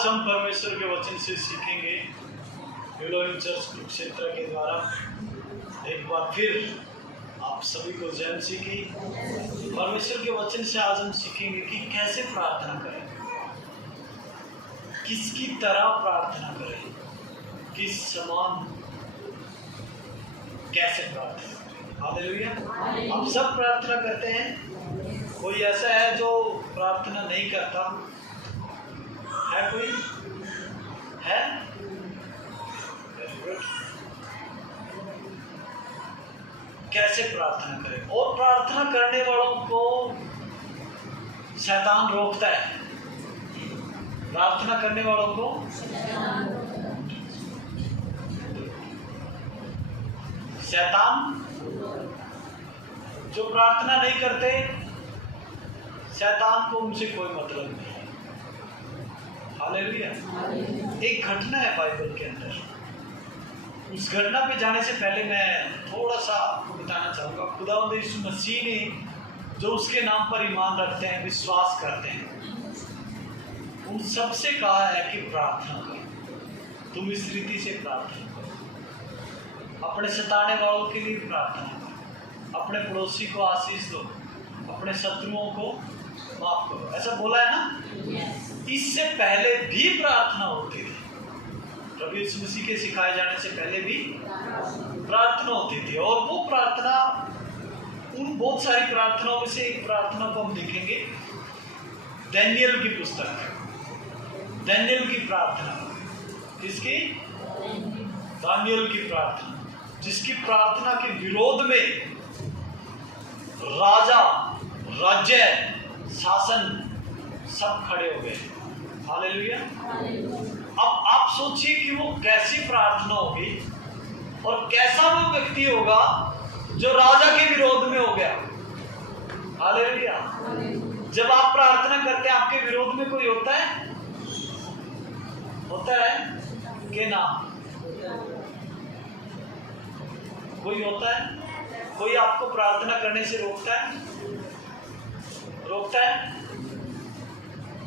आज हम परमेश्वर के वचन से सीखेंगे एलोहिम चर्च कुरुक्षेत्र के द्वारा। एक बार फिर आप सभी को जय मसीह की। परमेश्वर के वचन से आज हम सीखेंगे कि कैसे प्रार्थना करें, किसकी तरह प्रार्थना करें, किस समान कैसे प्रार्थना करें। हालेलुया। हम सब प्रार्थना करते हैं। कोई ऐसा है जो प्रार्थना नहीं करता है? कोई है? कैसे प्रार्थना करें? और प्रार्थना करने वालों को शैतान रोकता है। प्रार्थना करने वालों को शैतान, जो प्रार्थना नहीं करते, शैतान को उनसे कोई मतलब नहीं है। हालेलुया। एक घटना है बाइबल के अंदर। उस घटना पे जाने से पहले मैं थोड़ा सा आपको बताना चाहूँगा। खुदावंद यीशु मसीह ने जो उसके नाम पर ईमान रखते हैं, विश्वास करते हैं, उन सबसे कहा है कि प्रार्थना करो। तुम इस रीति से प्रार्थना करो। अपने सताने वालों के लिए प्रार्थना करो, अपने पड़ोसी को आशीष दो, अपने शत्रुओं को माफ करो। ऐसा बोला है ना? इससे पहले भी प्रार्थना होती थी। प्रभु यीशु मसीह के सिखाए जाने से पहले भी प्रार्थना होती थी। और वो प्रार्थना, उन बहुत सारी प्रार्थनाओं में से एक प्रार्थना को हम देखेंगे, दानियेल की पुस्तक है। दानियेल की प्रार्थना। किसकी? दानियेल की प्रार्थना, जिसकी प्रार्थना के विरोध में राजा, राज्य, शासन सब खड़े हो गए। हालेलुया। अब आप सोचिए कि वो कैसी प्रार्थना होगी और कैसा वो व्यक्ति होगा जो राजा के विरोध में हो गया। हालेलुया। जब आप प्रार्थना करते हैं, आपके विरोध में कोई होता है? होता है कि ना? कोई होता है? कोई आपको प्रार्थना करने से रोकता है? रोकता है?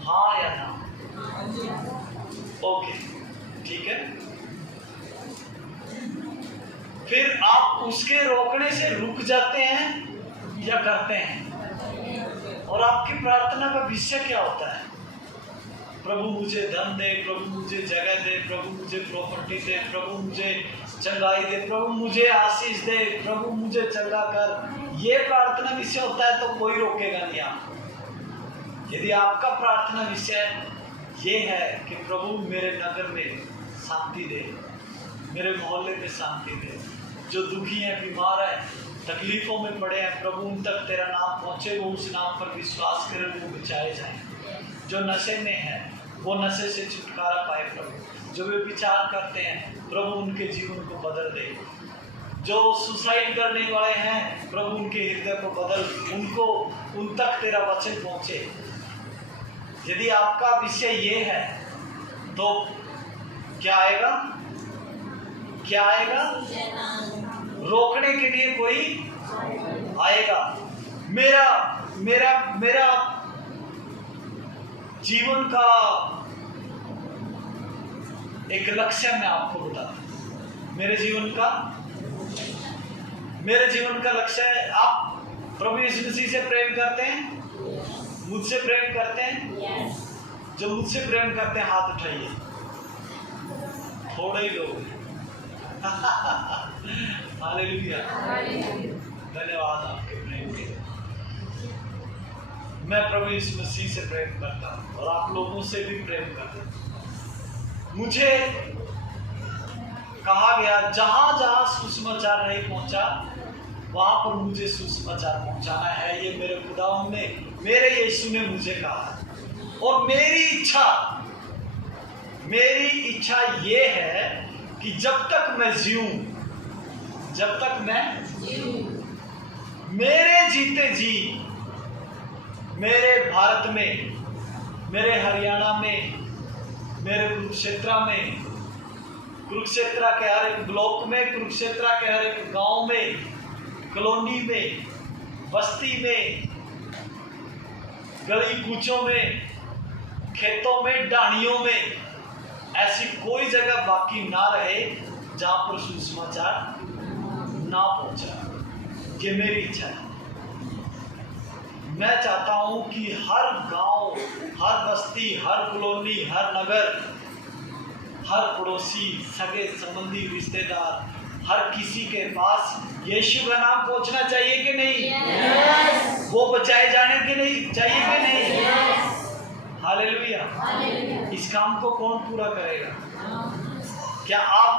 हाँ या ना? ओके, ठीक है। फिर आप उसके रोकने से रुक जाते हैं या करते हैं? और आपकी प्रार्थना का विषय क्या होता है? प्रभु मुझे धन दे, प्रभु मुझे जगह दे, प्रभु मुझे प्रॉपर्टी दे, प्रभु मुझे चंगाई दे, प्रभु मुझे आशीष दे, प्रभु मुझे चंगा कर। ये प्रार्थना विषय होता है तो कोई रोकेगा नहीं आपको। यदि आपका प्रार्थना विषय ये है कि प्रभु मेरे नगर में शांति दे, मेरे मोहल्ले में शांति दे, जो दुखी हैं, बीमार हैं, तकलीफों में पड़े हैं, प्रभु उन तक तेरा नाम पहुँचे, वो उस नाम पर विश्वास करें, वो बचाए जाएं। जो नशे में है वो नशे से छुटकारा पाए प्रभु। जो वे विचार करते हैं, प्रभु उनके जीवन को बदल दे। जो सुसाइड करने वाले हैं, प्रभु उनके हृदय को बदल, उनको उन तक तेरा वचन पहुँचे। यदि आपका विषय ये है तो क्या आएगा? क्या आएगा? रोकने के लिए कोई आएगा। मेरा मेरा मेरा जीवन का एक लक्ष्य मैं आपको बताता हूं। मेरे जीवन का लक्ष्य है, आप प्रभु यीशु मसीह से प्रेम करते हैं? मुझसे प्रेम करते हैं? जो मुझसे प्रेम करते हैं हाथ उठाइए। थोड़े ही लोग। हालेलुया। धन्यवाद आपके प्रेम के लिए। मैं प्रभु यीशु मसीह से प्रेम करता हूँ और आप लोगों से भी प्रेम करता हूँ। मुझे कहा गया, जहां जहां सुसमाचार नहीं पहुंचा वहां पर मुझे सुसमाचार पहुंचाना है। ये मेरे खुदावंद ने, मेरे यीशु ने मुझे कहा। और मेरी इच्छा ये है कि जब तक मैं जीऊं, मेरे जीते जी, मेरे भारत में, मेरे हरियाणा में, मेरे कुरुक्षेत्र के हर एक ब्लॉक में, कुरुक्षेत्र के हर एक गांव में, कॉलोनी में, बस्ती में, गली कूचों में, खेतों में, डाणियों में ऐसी कोई जगह बाकी ना रहे जहां पर सुसमाचार ना पहुंचा। ये मेरी इच्छा है। मैं चाहता हूं कि हर गांव, हर बस्ती, हर कॉलोनी, हर नगर, हर पड़ोसी, सगे संबंधी, रिश्तेदार, हर किसी के पास यीशु का नाम पहुंचना चाहिए कि नहीं? yes. वो बचाए जाने के नहीं चाहिए कि नहीं? yes. हालेलुया। इस काम को कौन पूरा करेगा? क्या आप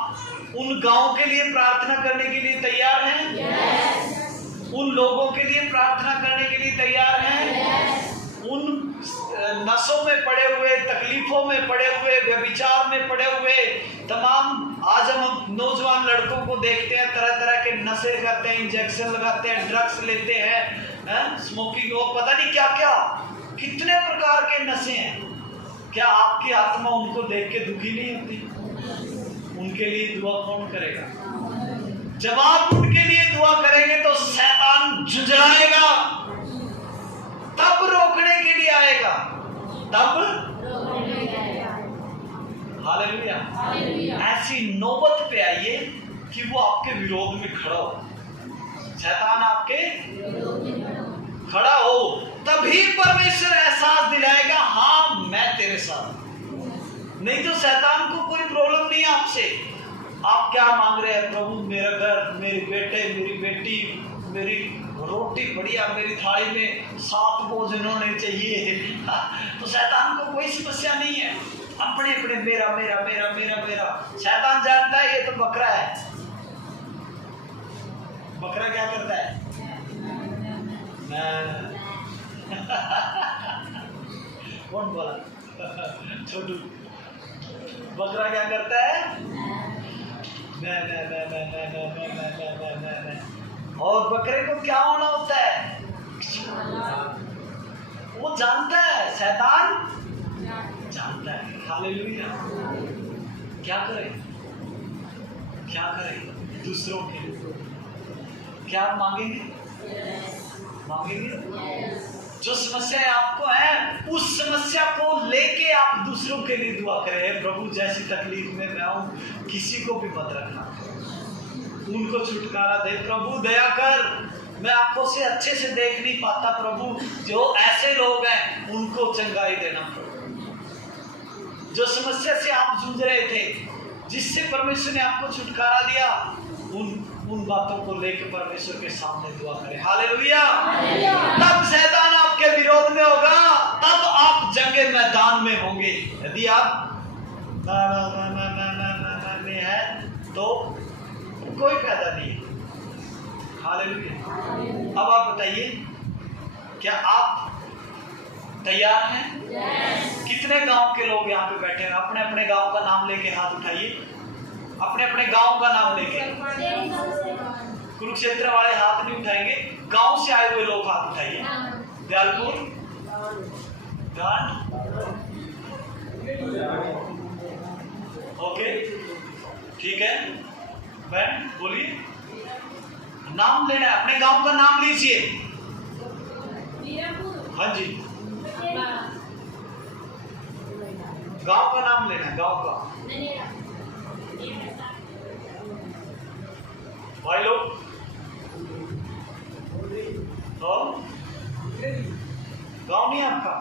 उन गांव के लिए प्रार्थना करने के लिए तैयार हैं? yes. उन लोगों के लिए प्रार्थना करने के लिए तैयार हैं? yes. उन नशों में पड़े हुए, तकलीफों में पड़े हुए, व्यभिचार में पड़े हुए तमाम, आज हम नौजवान लड़कों को देखते हैं तरह तरह के नशे करते हैं, इंजेक्शन लगाते हैं, ड्रग्स लेते हैं, स्मोकिंग, और पता नहीं क्या क्या, कितने प्रकार के नशे हैं। क्या आपकी आत्मा उनको देख के दुखी नहीं होती? उनके लिए दुआ कौन करेगा? जब आप उनके लिए दुआ करेंगे तो शैतान झुंझलाएगा, तब रोकने के लिए आएगा, तब हालेलुया। ऐसी नौबत पे आइए कि वो आपके विरोध में खड़ा हो, शैतान आपके खड़ा हो, तभी परमेश्वर एहसास दिलाएगा हाँ मैं तेरे साथ। नहीं तो शैतान को कोई प्रॉब्लम नहीं है आपसे। आप क्या मांग रहे हैं? प्रभु मेरा घर, मेरे बेटे, मेरी बेटी, मेरी रोटी बढ़िया, मेरी थाली में 7 भोजन होने चाहिए। तो शैतान को कोई समस्या नहीं है। अपने अपने मेरा मेरा मेरा मेरा मेरा। शैतान जानता है ये तो बकरा है। बकरा क्या करता है? कौन बोला? छोटू। बकरा क्या करता है? मैं। और बकरे को क्या होना होता है? वो जानता है, शैतान जानता है। हालेलुया। क्या करें? क्या करें? दूसरों के लिए क्या मांगेंगे? मांगेंगे। जो समस्याएं आपको है, उस समस्या को लेके आप दूसरों के लिए दुआ करें। प्रभु जैसी तकलीफ में मैं हूं, किसी को भी मत रखना, उनको छुटकारा दे। प्रभु दया कर, मैं आंखों से अच्छे से देख नहीं पाता। प्रभु जो ऐसे लोग हैं उनको चंगाई देना। प्रभु जो समस्या से आप जूझ रहे थे, जिससे परमेश्वर ने आपको छुटकारा दिया, उन बातों को लेकर परमेश्वर के सामने दुआ करें। हालेलुया। तब शैतान आपके विरोध में होगा, तब आप जंगे मैदान में होंगे। यदि आप में है तो कोई फायदा नहीं है। हालेलुया। अब आप बताइए, क्या आप तैयार हैं? yes. कितने गांव के लोग यहाँ पे बैठे हैं? अपने अपने गांव का नाम लेके हाथ उठाइए। अपने अपने गांव का नाम लेके। कुरुक्षेत्र वाले हाथ नहीं उठाएंगे, गांव से आए हुए लोग हाथ उठाइए। दयालपुर, गांड, ओके, ठीक है। बहन बोलिए, नाम लेना है, अपने गांव का नाम लीजिए। हाँ जी, गांव का नाम लेना है, गांव का। भाई लोग, गांव नहीं आपका?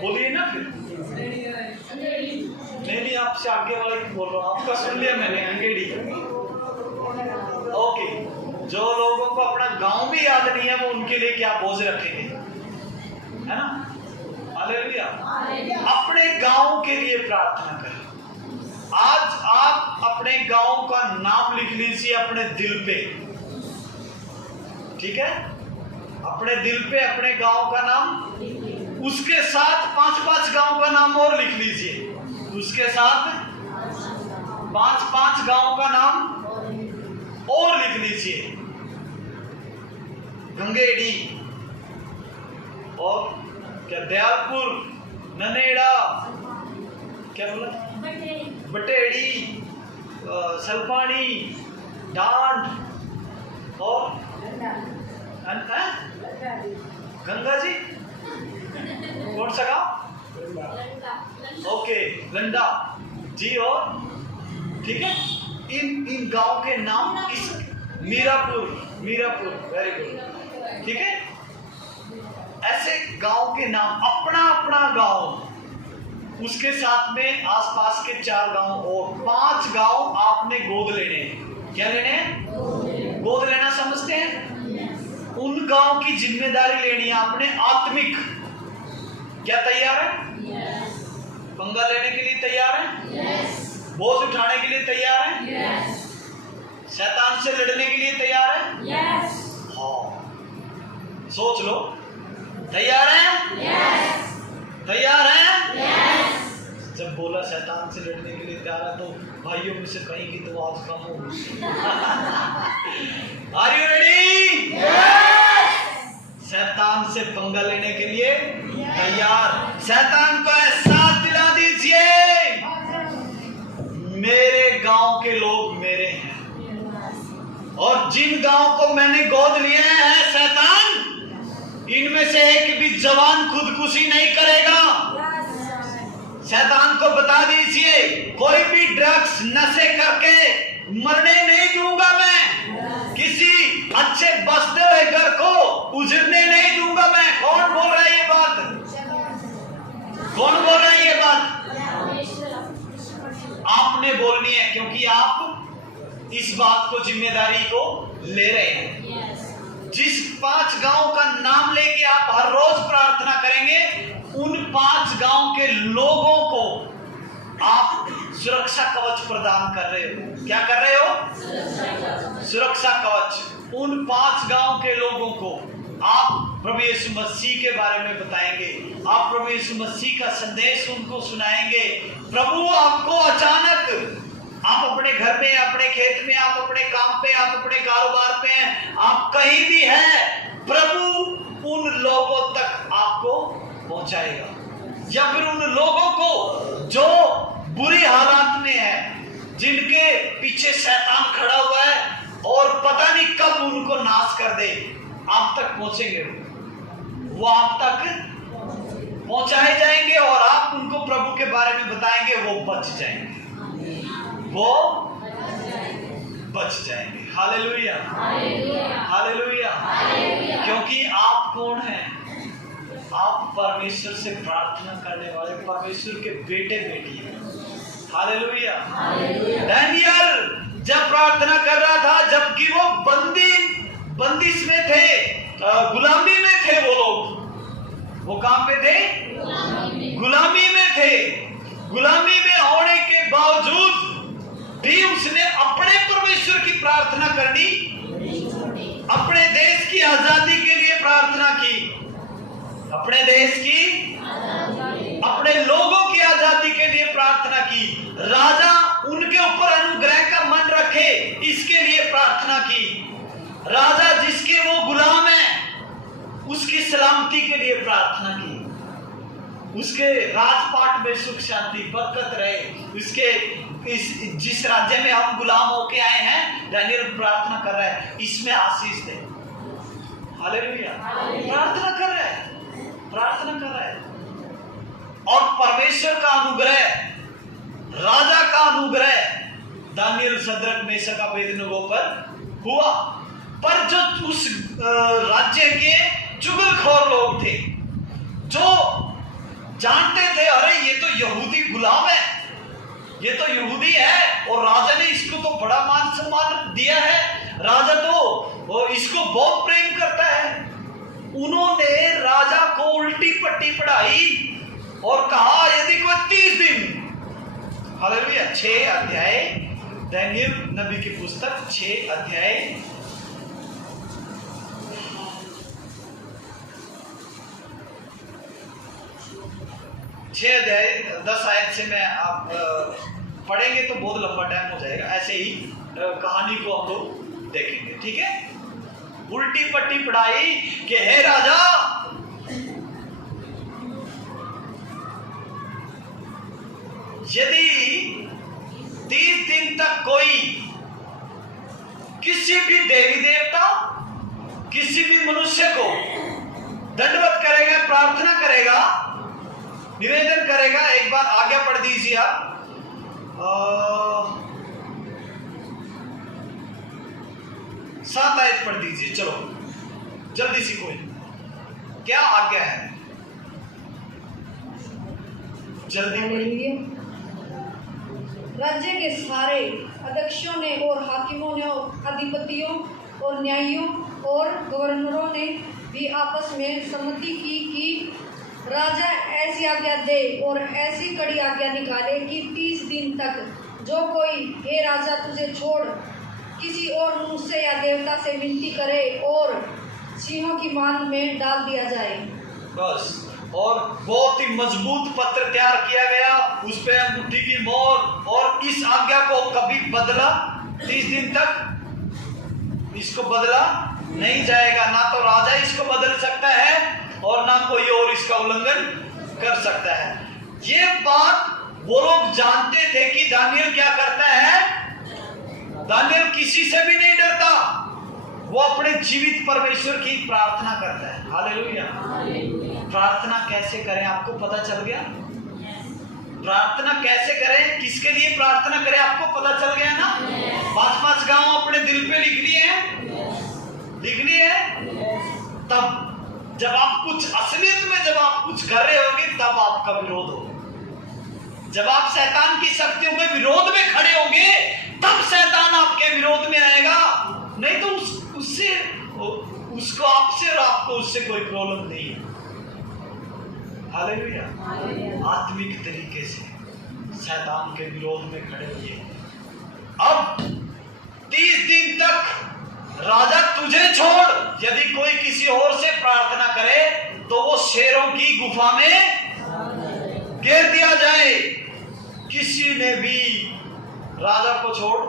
बोलिए ना फिर। नहीं, आपसे आगे वाले की बोल रहा हूँ, आपका सुन लिया मैंने, अंगेड़ी। ओके, जो लोगों को अपना गांव भी याद नहीं है, वो उनके लिए क्या बोझ रखेंगे, है ना? हालेलुया। अपने गांव के लिए प्रार्थना करें। आज आप अपने गांव का नाम लिख लीजिए अपने दिल पे, ठीक है? अपने दिल पे अपने गांव का नाम, उसके साथ 5-5 गांव का नाम और लिख लीजिए। उसके साथ 5-5 गांव का नाम और लिख लीजिए। गंगेड़ी और क्या, दयालपुर, ननेड़ा, क्या बोला, बटेड़ी, सलपानी, डांड और गंगा जी। कौन सा गाँव? लंडा जी, और ठीक है, इन गांव के नाम, इस मीरापुर, वेरी गुड, ठीक है। ऐसे गांव के नाम, अपना अपना गांव, उसके साथ में आसपास के 4 गांव और 5 गांव आपने गोद लेने हैं। क्या लेने हैं? गोद लेना समझते हैं? उन गांव की जिम्मेदारी लेनी है आपने, आत्मिक। क्या तैयार है? पंगा लेने के लिए तैयार है? बोझ उठाने के लिए तैयार है? शैतान से लड़ने के लिए तैयार है? हाँ, सोच लो, तैयार है? तैयार है? जब बोला शैतान से लड़ने के लिए तैयार है, तो भाइयों में से कहीं की तो आज कम हो गई। Are you ready? शैतान से पंगा लेने के लिए तैयार। शैतान को एहसास दिला दीजिए, मेरे गांव के लोग मेरे हैं, और जिन गांव को मैंने गोद लिए हैं शैतान, इनमें से एक भी जवान खुदकुशी नहीं करेगा। शैतान को बता दीजिए, कोई भी ड्रग्स नशे करके मरने नहीं दूंगा मैं, किसी अच्छे बसते हुए घर को उजड़ने नहीं दूंगा मैं। कौन बोल रहा है ये बात? कौन बोल रहा है ये बात? आपने बोलनी है, क्योंकि आप इस बात को, जिम्मेदारी को ले रहे हैं। जिस 5 गांव का नाम लेके आप हर रोज प्रार्थना करेंगे, उन 5 गांव के लोगों को आप सुरक्षा कवच प्रदान कर रहे हो। क्या कर रहे हो? सुरक्षा कवच। उन 5 गांव के लोगों को आप प्रभु यीशु मसीह के बारे में बताएंगे, आप प्रभु यीशु मसीह का संदेश उनको सुनाएंगे। प्रभु आपको अचानक, आप अपने घर में, अपने खेत में, आप अपने काम पे, आप अपने कारोबार पे हैं, आप कहीं भी हैं, प्रभु उन लोगों तक आपको पहुंचाएगा। या फिर उन लोगों को जो बुरी हालात में है, जिनके पीछे शैतान खड़ा हुआ है और पता नहीं कब उनको नाश कर दे, आप तक पहुंचेंगे, वो आप तक पहुंचाए जाएंगे और आप उनको प्रभु के बारे में बताएंगे, वो बच जाएंगे, वो बच जाएंगे। Hallelujah, hallelujah. क्योंकि आप कौन हैं? आप परमेश्वर से प्रार्थना करने वाले परमेश्वर के बेटे बेटी हैं। हालेलुया। दानियल जब प्रार्थना कर रहा था, जबकि वो बंदिश में थे, गुलामी में थे, वो लोग, वो कहां पे थे? गुलामी में थे। गुलामी में होने के बावजूद भी उसने अपने परमेश्वर की प्रार्थना करनी, अपने देश की आजादी के लिए प्रार्थना की, अपने देश की, अपने लोगों की आजादी के लिए प्रार्थना की। राजा उनके ऊपर अनुग्रह का मन रखे, इसके लिए प्रार्थना की। राजा जिसके वो गुलाम हैं, उसकी सलामती के लिए प्रार्थना की, उसके राजपाट में सुख शांति बरकत रहे, उसके जिस राज्य में हम गुलाम होके आए हैं, दानियल प्रार्थना कर रहा है, इसमें आशीष दे। हालेलुया। प्रार्थना कर रहा है, प्रार्थना कर रहा है, और परमेश्वर का अनुग्रह, राजा का अनुग्रह दानियल, शद्रक, मेशक, अबेदनगो पर हुआ। पर जो उस राज्य के चुगलखोर लोग थे, जो जानते थे, अरे ये तो यहूदी गुलाम है, ये तो यहूदी है, और राजा ने इसको तो बड़ा मान सम्मान दिया है, राजा तो इसको बहुत प्रेम करता है। उन्होंने राजा को उल्टी पट्टी पढ़ाई और कहा, यदि कोई 30 दिन, हालेलुया, 6 अध्याय, दानियल नबी की पुस्तक 6 अध्याय 6 अध्याय 10 आयत से मैं आप पढ़ेंगे तो बहुत लंबा टाइम हो जाएगा, ऐसे ही कहानी को हम लोग देखेंगे, ठीक है। उल्टी पट्टी पढ़ाई कि हे राजा, यदि 30 दिन तक कोई किसी भी देवी देवता, किसी भी मनुष्य को दंडवत करेगा, प्रार्थना करेगा, निवेदन करेगा। एक बार आज्ञा पढ़ दीजिए आप। 7 आयत पढ़ दीजिए, चलो जल्दी से। कोई क्या आज्ञा है? जल्दी पढ़िए। राज्य के सारे अध्यक्षों ने और हाकिमों ने और अधिपतियों और न्यायियों और गवर्नरों ने भी आपस में सम्मति की कि राजा ऐसी आज्ञा दे और ऐसी कड़ी आज्ञा निकाले कि 30 दिन तक जो कोई हे राजा तुझे छोड़ किसी और मनुष्य या देवता से विनती करे और सिंहों की मान में डाल दिया जाए। बस। और बहुत ही मजबूत पत्र तैयार किया गया, उस पे अंगूठी की मोहर, और इस आज्ञा को कभी बदला 30 दिन तक इसको बदला नहीं जाएगा। ना तो राजा इसको बदल सकता है और ना कोई और इसका उल्लंघन कर सकता है। ये बात वो लोग जानते थे कि दानियल क्या करता है। दानियल किसी से भी नहीं डरता, वो अपने जीवित परमेश्वर की प्रार्थना करता है। हालेलुया। प्रार्थना कैसे करें आपको पता चल गया? प्रार्थना कैसे करें, किसके लिए प्रार्थना करें आपको पता चल गया ना? 5-5 गांव अपने दिल पे लिख लिए हैं, लिख लिए हैं। तब जब आप कुछ असलियत में जब आप कुछ कर रहे होंगे तब आपका विरोध होगा। जब आप शैतान की शक्तियों के विरोध में खड़े होंगे तब शैतान आपके विरोध में आएगा। नहीं तो उसको आपसे और आपको उससे कोई प्रॉब्लम नहीं है। हालेलुया। आत्मिक तरीके से शैतान के विरोध में खड़े हुए। अब 30 दिन तक राजा तुझे छोड़ यदि कोई किसी और से प्रार्थना करे तो वो शेरों की गुफा में गिर दिया जाए। किसी ने भी राजा को छोड़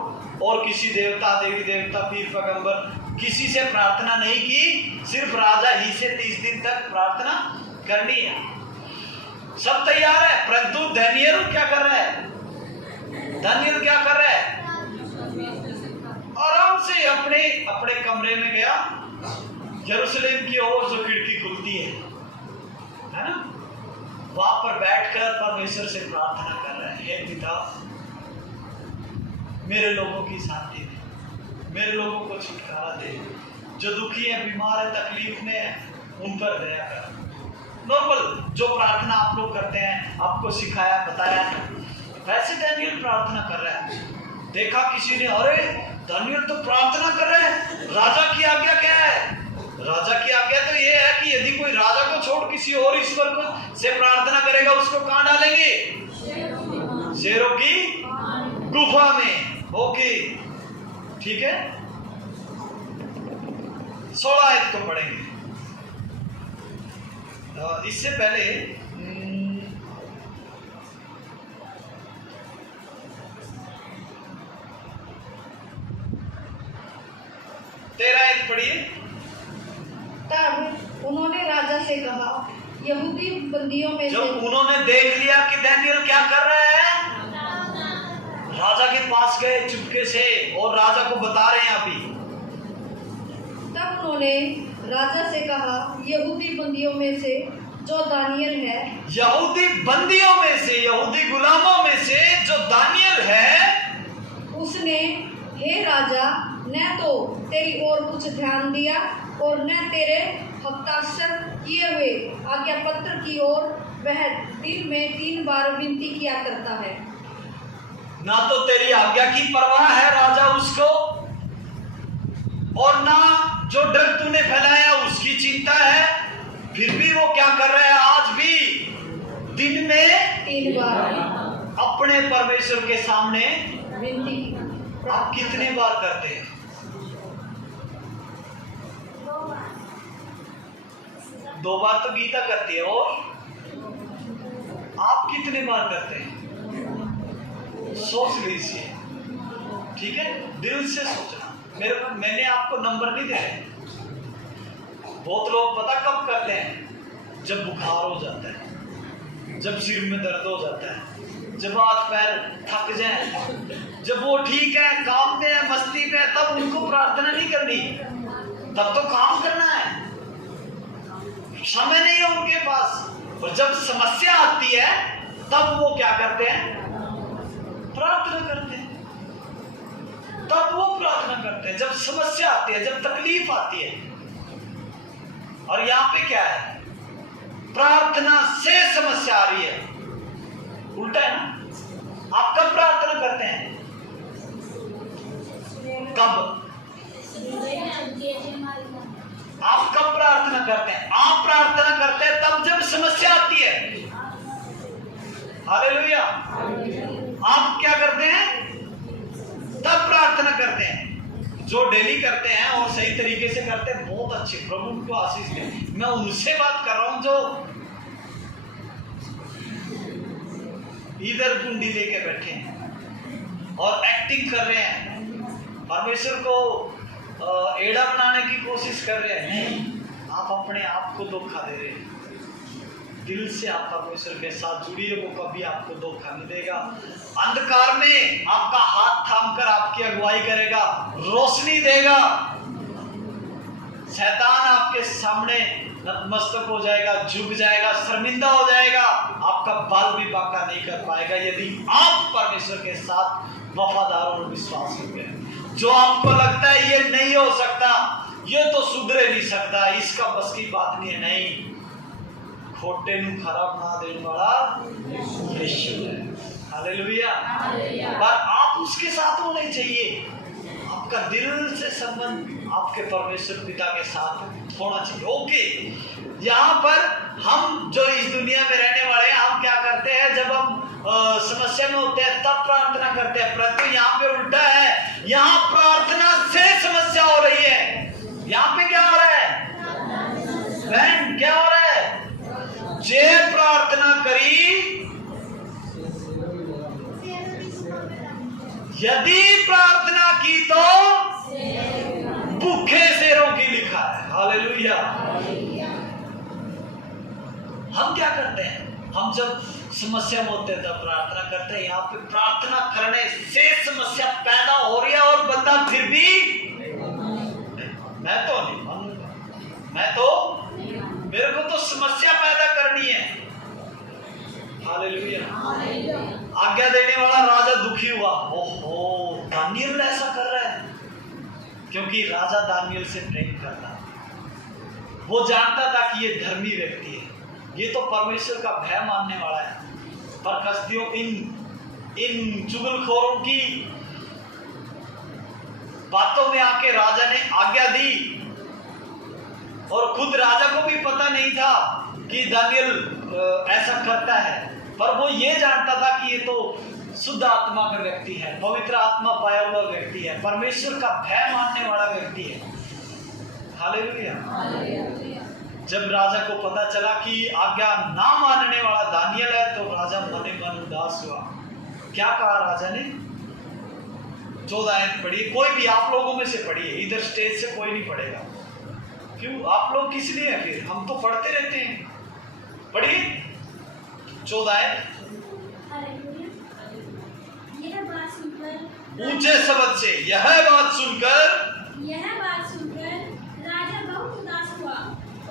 और किसी देवता, देवी देवता, पीर पैगंबर किसी से प्रार्थना नहीं की, सिर्फ राजा ही से 30 दिन तक प्रार्थना करनी है। सब तैयार है, परंतु दानियल क्या कर रहा है? दानियल क्या कर रहा है? आराम से अपने अपने कमरे में गया, यरूशलेम की ओर जो खिड़की खुलती है ना, वहां पर बैठकर परमेश्वर से प्रार्थना कर रहा है। हे पिता, मेरे लोगों की शांति दे, मेरे लोगों को छुटकारा दे, जो दुखी है, बीमार है, तकलीफ में है, उन पर दया कर। नॉर्मल जो प्रार्थना आप लोग करते हैं, आपको सिखाया बताया, वैसे दानियल प्रार्थना कर रहा है। देखा किसी ने, अरे दानियल तो प्रार्थना कर रहा है, राजा की आज्ञा क्या है? राजा की आज्ञा तो ये है कि यदि कोई राजा को छोड़ किसी और ईश्वर को से प्रार्थना करेगा उसको कहां डालेंगे? शेरों की गुफा में। ओके, ठीक है। 16 आयत को पढ़ेंगे। इससे पहले 13 आयत पढ़िए। तब उन्होंने राजा से कहा, यहूदी बंदियों में जब उन्होंने देख लिया कि दानियल क्या कर रहा है, राजा के पास गए चुपके से और राजा को बता रहे हैं अभी। तब उन्होंने राजा से कहा, यहूदी बंदियों में से जो दानियल है, यहूदी बंदियों में से, यहूदी गुलामों में से जो दानियल है, उसने हे राजा न तो तेरी ओर कुछ ध्यान दिया और न तेरे हस्ताक्षर किए हुए आज्ञा पत्र की ओर वह दिन में 3 बार विनती किया करता है। ना तो तेरी आज्ञा की परवाह है राजा उसको, और ना जो डर तूने फैलाया उसकी चिंता है। फिर भी वो क्या कर रहा है? आज भी दिन में 3 बार अपने परमेश्वर के सामने विनती। आप कितने बार करते हैं? 2 बार तो गीता करती है, और आप कितने बार करते हैं? सोच लीजिए, ठीक है, दिल से सोचना। मैंने आपको नंबर नहीं दिया। बहुत लोग पता कब करते हैं? जब बुखार हो जाता है, जब सिर में दर्द हो जाता है, जब हाथ पैर थक जाए, जब वो ठीक है, काम में है, मस्ती में है, तब उनको प्रार्थना नहीं करनी। तब तो काम करना है, समय नहीं है उनके पास। और जब समस्या आती है तब वो क्या करते हैं? प्रार्थना करते हैं। तब वो प्रार्थना करते हैं जब समस्या आती है, जब तकलीफ आती है। और यहां पे क्या है? प्रार्थना से समस्या आ रही है, उल्टा है ना। आप कब प्रार्थना करते हैं? कब? आप कब प्रार्थना करते हैं? आप प्रार्थना करते हैं तब जब समस्या आती है। हालेलुया। आप क्या करते हैं? तब प्रार्थना करते हैं। जो डेली करते हैं और सही तरीके से करते हैं, बहुत अच्छे, प्रभु उनको आशीष दे। मैं उनसे बात कर रहा हूं जो इधर कुंडी लेके बैठे हैं और एक्टिंग कर रहे हैं, परमेश्वर को एड़ा बनाने की कोशिश कर रहे हैं। नहीं, आप अपने आप को धोखा दे रहे हैं। दिल से आप परमेश्वर के साथ जुड़िए, वो कभी आपको धोखा नहीं देगा। अंधकार में आपका हाथ थामकर आपकी अगुवाई करेगा, रोशनी देगा। शैतान आपके सामने नतमस्तक हो जाएगा, झुक जाएगा, शर्मिंदा हो जाएगा। आपका बाल भी बांका नहीं कर पाएगा यदि आप परमेश्वर के साथ वफादार और विश्वास होंगे। जो आपको लगता है ये नहीं हो सकता, ये तो सुधरे नहीं सकता, इसका बस की बात नहीं है, नहीं, खोटे नु खराब ना देने वाला यीशु है। हालेलुया। पर आप उसके साथ होने चाहिए। आपका दिल से संबंध आपके परमेश्वर पिता के साथ होना चाहिए। ओके, यहाँ पर हम जो इस दुनिया में रहने वाले हैं, हम क्या करते हैं? जब हम समस्या में होते हैं तब प्रार्थना करते हैं, परंतु यहाँ पे उल्टा है। यहाँ प्रार्थना से समस्या हो रही है। यहाँ पे क्या हो रहा है बहन? क्या हो रहा है? जे प्रार्थना करी, यदि प्रार्थना की तो भूखे शेरों की लिखा है। हालेलुया। हम क्या करते हैं? हम जब समस्या में होते हैं तब प्रार्थना करते हैं। यहाँ पे प्रार्थना करने से समस्या पैदा हो रही है और बंदा फिर भी मैं तो नहीं मानूंगा, मैं तो, मेरे को तो समस्या पैदा करनी है। हालेलुया। आज्ञा देने वाला राजा दुखी हुआ। ओहो, दानियल ऐसा कर रहा है, क्योंकि राजा दानियल से प्रेम करता है। वो जानता था कि ये धर्मी व्यक्ति है, ये तो परमेश्वर का भय मानने वाला है। पर कसदियों इन चुगलखोरों की बातों में आके राजा ने आज्ञा दी, और खुद राजा को भी पता नहीं था कि दानियल ऐसा करता है। पर वो ये जानता था कि ये तो शुद्ध आत्मा का व्यक्ति है, पवित्र आत्मा पाया हुआ व्यक्ति है, परमेश्वर का भय मानने वाला व्यक्ति है। हालेलुया। जब राजा को पता चला कि आज्ञा ना मानने वाला दानियल है, तो राजा मने मन उदास हुआ। क्या कहा राजा ने? 14 आयत पढ़िए, कोई भी आप लोगों में से पढ़िए, इधर स्टेज से कोई नहीं पढ़ेगा। क्यों? आप लोग किस लिए हैं? फिर हम तो पढ़ते रहते हैं। पढ़िए 14 आयत। ऊंचे शब्द से यह बात सुनकर राजा बहुत उदास हुआ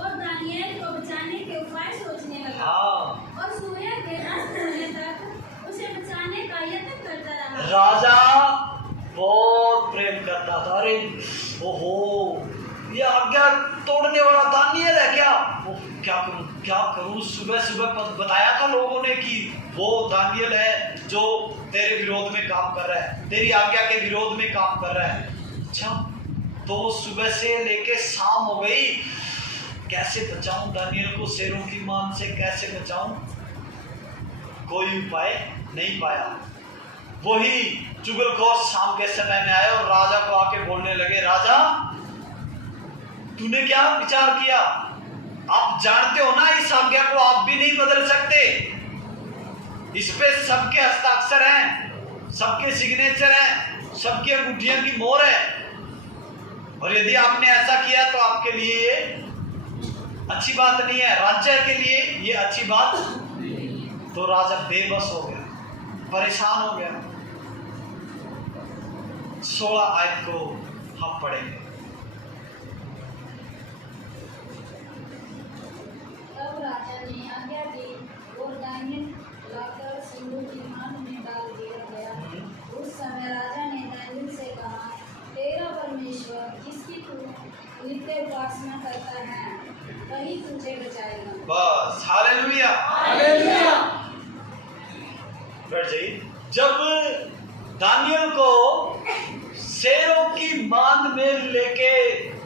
और दानियल को बचाने के उपाय सोचने लगा। और सूर्य के अस्त होने तक उसे बचाने का यत्न करता रहा। राजा बहुत प्रेम करता था। अरे ओहो, ये आज्ञा तोड़ने वाला दानियल है क्या? क्या करूं? सुबह सुबह बताया था लोगों ने कि वो दानियल है जो तेरे विरोध में काम कर रहा है, तेरी आज्ञा के विरोध में काम कर रहा है। अच्छा, तो सुबह से लेके शाम हो गई, कैसे बचाऊं दानियल को शेरों की मान से, कैसे बचाऊं? कोई उपाय नहीं पाया। वही चुगलखोर शाम के समय में आए और राजा को आके बोलने लगे, राजा तूने क्या विचार किया? आप जानते हो ना इस आज्ञा को आप भी नहीं बदल सकते। इस पे सबके हस्ताक्षर हैं, सबके सिग्नेचर हैं, सबकी अंगूठियों की मोहर है, और यदि आपने ऐसा किया तो आपके लिए ये अच्छी बात नहीं है, राज्य के लिए ये अच्छी बात। तो राजा बेबस हो गया, परेशान हो गया। 16 आयत को हम पढ़ेंगे। तब राजा ने आज्ञा दी धान्य लाकर सिंधु की मान में डाल दिया गया। उस समय राजा ने दानियल से कहा, तेरा परमेश्वर जिसकी तू नित्य उपासना करता है वही तुझे बचाएगा। बस, हालेलुया। बैठ जाइए। जब दानियल को शेरों की मांद में लेके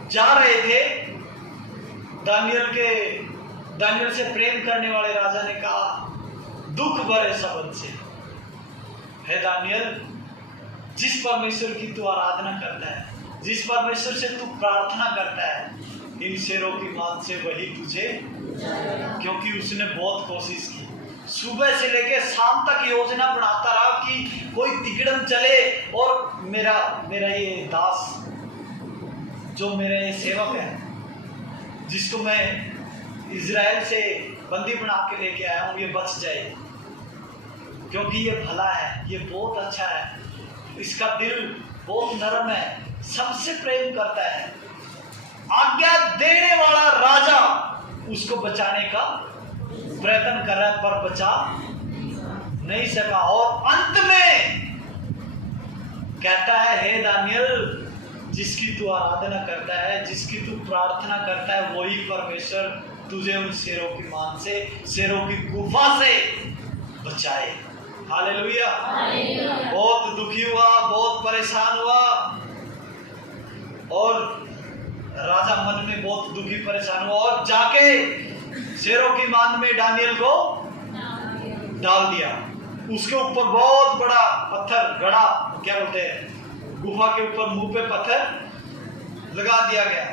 जा रहे थे, दानियल से प्रेम करने वाले राजा ने कहा दुख भरे शब्द से, हे दानियल, जिस परमेश्वर की तू आराधना करता है, जिस परमेश्वर से तू प्रार्थना करता है, इन शेरों की मांद से वही तुझे, क्योंकि उसने बहुत कोशिश की, सुबह से लेके शाम तक योजना बनाता रहा कि कोई तिकड़म चले और मेरा ये दास, जो मेरा ये सेवक है, जिसको मैं इजराइल से बंदी बना के लेके आया हूँ, ये बच जाए, क्योंकि ये भला है, ये बहुत अच्छा है, इसका दिल बहुत नरम है, सबसे प्रेम करता है। आज्ञा देने वाला राजा उसको बचाने का प्रयत्न कर रहा है, पर बचा नहीं सका। और अंत में कहता है, हे दानियल, जिसकी तू आराधना करता है, जिसकी तू प्रार्थना करता है, वही परमेश्वर तुझे उन शेरों की मान से, शेरों की गुफा से बचाए। हालेलुया। बहुत दुखी हुआ, बहुत परेशान हुआ, और राजा मन में बहुत दुखी परेशान हुआ, और जाके शेरों की मान में दानियल को डाल दिया। उसके ऊपर बहुत बड़ा पत्थर गड़ा, क्या बोलते हैं, गुफा के ऊपर मुंह पे पत्थर लगा दिया गया।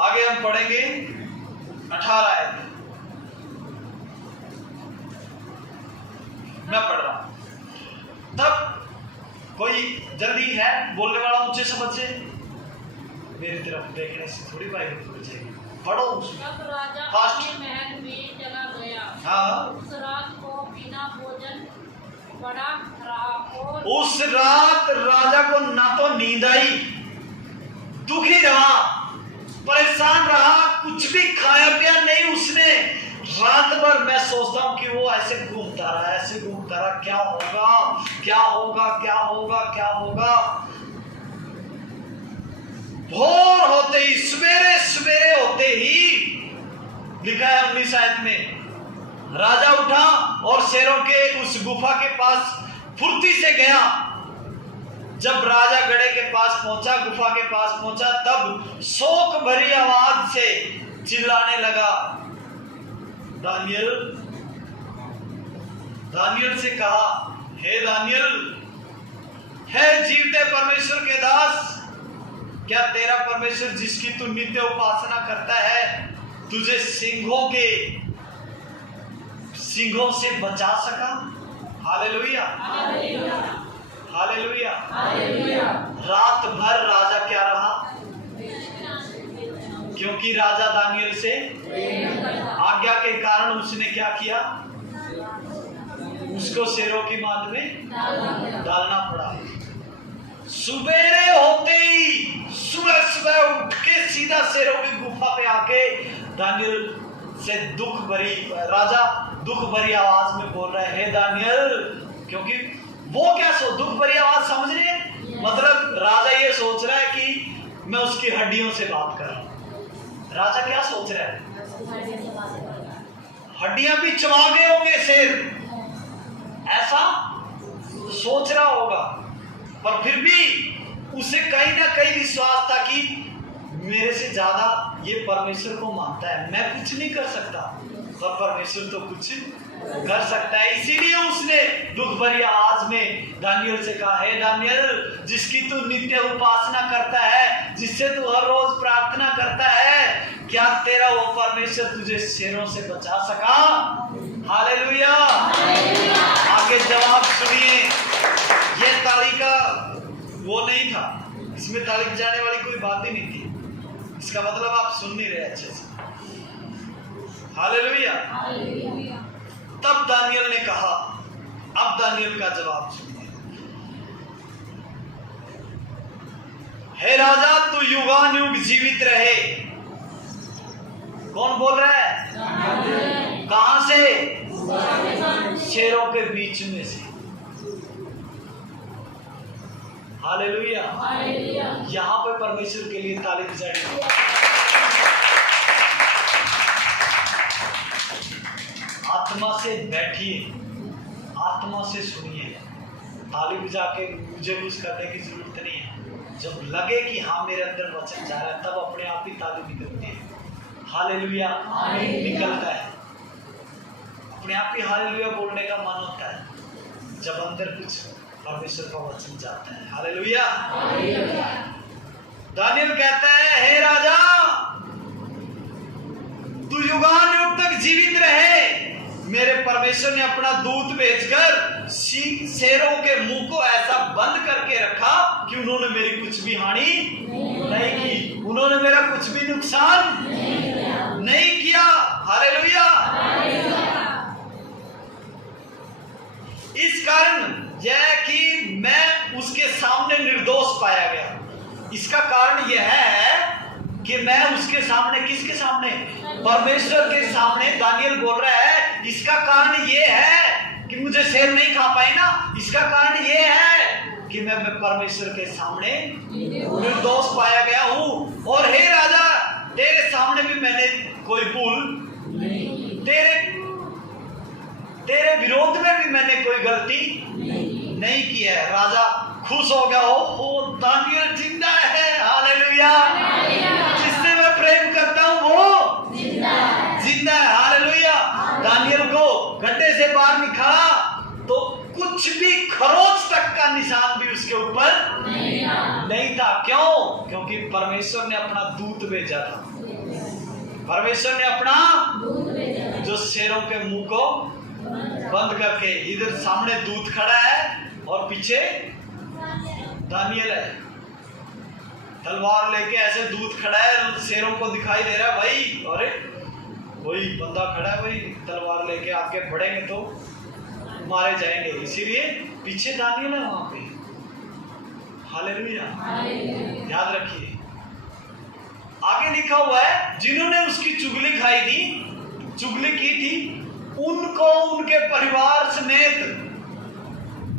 आगे हम पढ़ेंगे 18 आयत, मैं पढ़ रहा हूं। तब कोई जल्दी है बोलने वाला ऊंचे समझ से, मेरी तरफ देखने से थोड़ी बाइबल खुल जाएगी, पढ़ो। तब राजा अपने महल में चला गया। हाँ। उस रात को बिना भोजन पड़ा रहा, और उस रात राजा को ना तो नींद आई, दुखी रहा, परेशान रहा, कुछ भी खाया पिया नहीं उसने। रात भर मैं सोचता हूं कि वो ऐसे घूमता रहा, क्या होगा, क्या होगा, क्या होगा, क्या होगा। भोर होते ही, सवेरे सवेरे होते ही, लिखा है 19 आयत में, राजा उठा और शेरों के उस गुफा के पास फुर्ती से गया। जब राजा गड़े के पास पहुंचा, गुफा के पास पहुंचा, तब शोक भरी आवाज से चिल्लाने लगा। दानियल से कहा, हे दानियल, हे जीवते परमेश्वर के दास, क्या तेरा परमेश्वर जिसकी तू नित्य उपासना करता है तुझे सिंहों से बचा सका? Hallelujah, hallelujah. रात भर राजा क्या रहा? क्योंकि राजा दानियल से आज्ञा के कारण उसने क्या किया? उसको शेरों की मांद में डालना पड़ा। सुबेरे होते ही, सुबह सुबह उठ के सीधा शेरों की गुफा पे आके दानियल से राजा दुख भरी आवाज में बोल रहा है, हे दानियल, क्योंकि वो क्या दुख भरी आवाज समझ रहे हैं, मतलब राजा ये सोच रहा है कि मैं उसकी हड्डियों से बात कर रहा हूं। राजा क्या सोच रहा है? हड्डियां भी चबा गए होंगे शेर, ऐसा सोच रहा होगा, पर फिर भी उसे कहीं ना कहीं विश्वास था कि मेरे से ज्यादा ये परमेश्वर को मानता है, मैं कुछ नहीं कर सकता, पर परमेश्वर तो कुछ कर सकता है। इसीलिए उसने दुख भरी आवाज में दानियल से कहा, हे दानियल, जिसकी तू नित्य उपासना करता है, जिससे तू हर रोज प्रार्थना करता है, क्या तेरा वो परमेश्वर तुझे शेरों से बचा सका? हालेलुया। आगे जवाब सुनिए। ये ताली का वो नहीं था, इसमें ताली जाने वाली कोई बात ही नहीं थी, इसका मतलब आप सुन नहीं रहे अच्छे से। हालेलुया। तब दानियल ने कहा, अब दानियल का जवाब सुनिए, हे राजा, तू युगानुयुग जीवित रहे। कौन बोल रहा है? कहां से? शेरों के बीच में से। हालेलुया। यहां पे परमेश्वर के लिए ताली बजाएंगे। आत्मा से बैठिए, आत्मा से सुनिए। ताली बजा के मुझे कुछ करने की जरूरत नहीं है। जब लगे कि हाँ मेरे अंदर वचन जा रहा है, तब अपने आप ही ताली निकलती है। हालेलुया निकलता है, अपने आप ही हालेलुया बोलने का मन होता है जब अंदर कुछ परमेश्वर का वचन जाता है। हालेलुया। दानियल कहता है, हे राजा, तू युगानुयुग तक जीवित रहे। मेरे परमेश्वर ने अपना दूत भेजकर शेरों के मुंह को ऐसा बंद करके रखा कि उन्होंने मेरी कुछ भी हानि नहीं की, उन्होंने मेरा कुछ भी नुकसान नहीं किया। हालेलुया। इस कारण यह कि मैं उसके सामने निर्दोष पाया गया। इसका कारण यह है कि मैं उसके सामने, किसके सामने? परमेश्वर के सामने। दानियल बोल रहा है इसका कारण ये है कि मुझे शेर नहीं खा पाए ना, इसका कारण ये है कि मैं परमेश्वर के सामने निर्दोष पाया गया हूं। और हे राजा, तेरे सामने भी मैंने कोई भूल, तेरे विरोध में भी मैंने कोई गलती नहीं की है। राजा खुश हो गया, हो दानियल जिंदा है। हालेलुया। जिससे मैं प्रेम करता हूं वो जिंदा है। हालेलुया। दानियल को गड्ढे से बाहर निकाला तो कुछ भी खरोच तक का निशान भी उसके ऊपर नहीं था। क्यों? क्योंकि परमेश्वर ने अपना दूत भेजा था। परमेश्वर ने अपना जो शेरों के मुंह को बंद करके, इधर सामने दूत खड़ा है और पीछे दानियल है, तलवार लेके ऐसे दूत खड़ा है, शेरों को दिखाई दे रहा है भाई, अरे वही बंदा खड़ा है, वही तलवार लेके आगे बढ़ेंगे तो मारे जाएंगे, इसीलिए पीछे दानियल है वहां पे। हालेलुया। याद रखिए, आगे लिखा हुआ है जिन्होंने उसकी चुगली खाई थी, चुगली की थी, उनको उनके परिवार समेत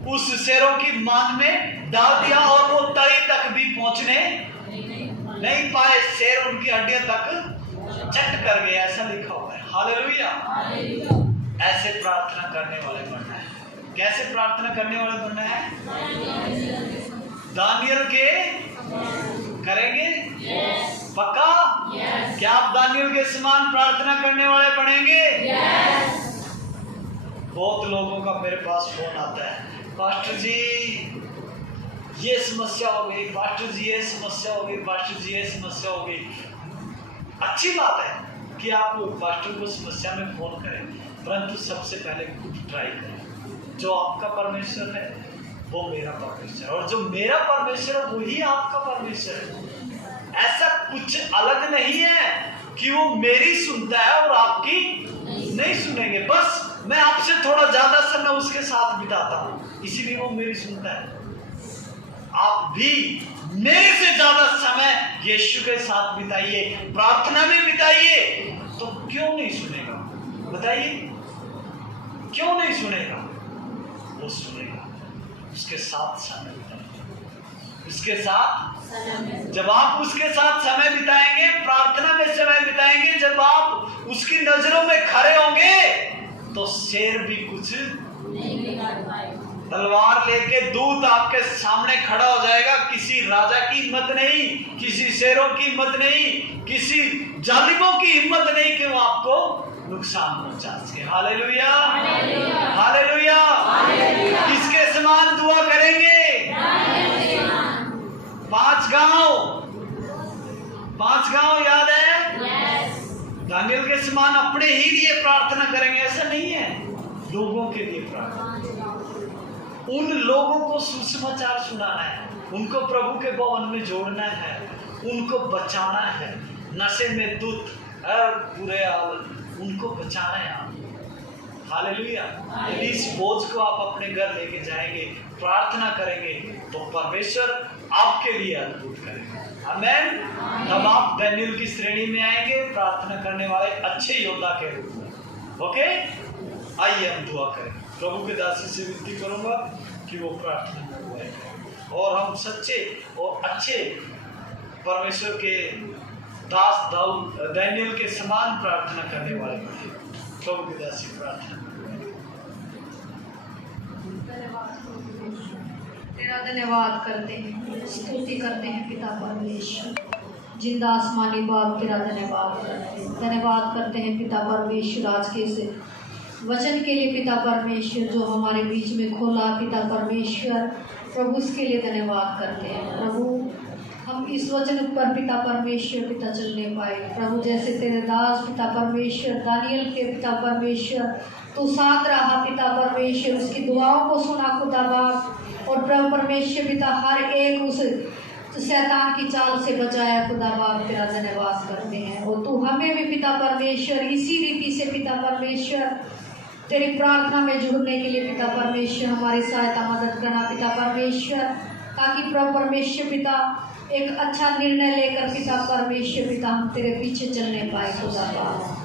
उस शेरों की मान में डाल दिया और वो तरी तक भी पहुंचने नहीं पाए। शेर उनकी हड्डियों तक चट कर गए, ऐसा लिखा हुआ है। हालेलुया। ऐसे प्रार्थना करने वाले बनना है। कैसे प्रार्थना करने वाले बनना है? दानियल के करेंगे? पक्का? क्या आप दानियल के समान प्रार्थना करने वाले बनेंगे? बहुत लोगों का मेरे पास फोन आता है, पास्टर जी ये समस्या हो गई, पास्टर जी ये समस्या हो गई, पास्टर जी ये समस्या हो गई। अच्छी बात है कि आप पास्टर को समस्या में फोन करें, परंतु सबसे पहले खुद ट्राई करें। जो आपका परमेश्वर है वो मेरा परमेश्वर है, और जो मेरा परमेश्वर है वही आपका परमेश्वर है। ऐसा कुछ अलग नहीं है कि वो मेरी सुनता है और आपकी नहीं सुनेंगे। बस मैं आपसे थोड़ा ज्यादा समय उसके साथ बिताता हूं, इसीलिए वो मेरी सुनता है। आप भी मेरे से ज्यादा समय यीशु के साथ बिताइए, प्रार्थना में बिताइए, तो क्यों नहीं सुनेगा? बताइए, क्यों नहीं सुनेगा? वो सुनेगा। उसके साथ समय बिताइए, उसके साथ। जब आप उसके साथ समय बिताएंगे, प्रार्थना में समय बिताएंगे, जब आप उसकी नजरों में खड़े होंगे तो शेर भी कुछ नहीं बिगाड़ पाएगा। तलवार लेके दूत आपके सामने खड़ा हो जाएगा। किसी राजा की हिम्मत नहीं, किसी शेरों की हिम्मत नहीं, किसी जालिमों की हिम्मत नहीं कि वो आपको नुकसान पहुंचा सके। Hallelujah, hallelujah. किसके समान दुआ करेंगे? 5 गांव याद है? दानियल के समान अपने ही लिए प्रार्थना करेंगे, ऐसा नहीं है, लोगों के लिए प्रार्थना। उन लोगों को सुसमाचार सुनाना है, उनको प्रभु के भवन में जोड़ना है, उनको बचाना है। नशे में धुत बुरे हाल, उनको बचाना है आप। हालेलुया। यदि इस बोझ को आप अपने घर लेके जाएंगे, प्रार्थना करेंगे, तो परमेश्वर आपके लिए अद्भुत करेगा। आमेन। तब आप दानियल की श्रेणी में आएंगे, प्रार्थना करने वाले अच्छे योद्धा के रूप में। ओके, आइए हम दुआ करें। प्रभु के दासी से विनती करूंगा कि वो प्रार्थना करवाए और हम सच्चे और अच्छे परमेश्वर के दास दानियल के समान प्रार्थना करने वाले बने। प्रभु के दासी प्रार्थना। तेरा धन्यवाद करते हैं, स्तुति करते हैं पिता परमेश्वर। जिंदा आसमानी बाप तेरा धन्यवाद करते हैं, धन्यवाद करते हैं पिता परमेश्वर आज के इस वचन के लिए पिता परमेश्वर जो हमारे बीच में खोला पिता परमेश्वर। प्रभु इसके लिए धन्यवाद करते हैं प्रभु। हम इस वचन पर पिता परमेश्वर पिता चलने पाए प्रभु, जैसे तेरे दास पिता परमेश्वर दानियल के पिता परमेश्वर तू साथ रहा पिता परमेश्वर, उसकी दुआओं को सुना खुदा बाप, और प्रभु परमेश्वर पिता हर एक उस शैतान की चाल से बचाया खुदा बाप। तेरा धन्यवाद करते हैं और तू हमें भी पिता परमेश्वर इसी रीति से पिता परमेश्वर तेरी प्रार्थना में जुड़ने के लिए पिता परमेश्वर हमारी सहायता मदद करना पिता परमेश्वर, ताकि प्रभु परमेश्वर पिता एक अच्छा निर्णय लेकर पिता परमेश्वर पिता हम तेरे पीछे चलने पाए खुदा बाप।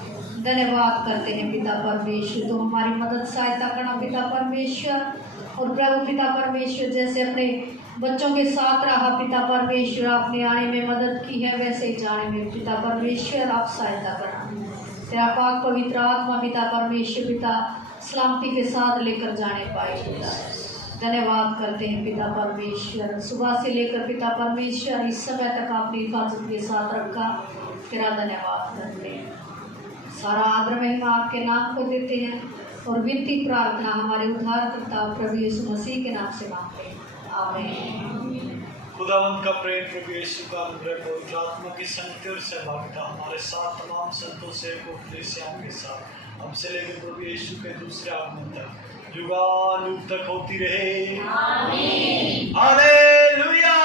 धन्यवाद करते हैं पिता परमेश्वर, तो हमारी मदद सहायता करना पिता परमेश्वर। और प्रभु पिता परमेश्वर जैसे अपने बच्चों के साथ रहा पिता परमेश्वर, आपने आने में मदद की है वैसे ही जाने में पिता परमेश्वर आप सहायता करना। तेरा पाक पवित्र आत्मा पिता परमेश्वर पिता सलामती के साथ लेकर जाने पाए पिता। धन्यवाद करते हैं पिता परमेश्वर, सुबह से लेकर पिता परमेश्वर इस समय तक आपने हिफाजत के साथ रखा। तेरा धन्यवाद करते हैं, सारा आदर महिमा आपके नाम को देते हैं और विनती प्रार्थना हमारे उद्धारकर्ता प्रभु यीशु मसीह के नाम से मांगते हैं, आमीन। खुदावंत का प्रेम, प्रभु यीशु का अनुग्रह, पवित्र आत्मा की संगति और सहभागिता हमारे साथ तमाम संतों सेवकों उपदेशियों के साथ हमसे लेकर प्रभु यीशु के दूसरे आगमन तक युगानुयुग तक होती रहे, आमीन।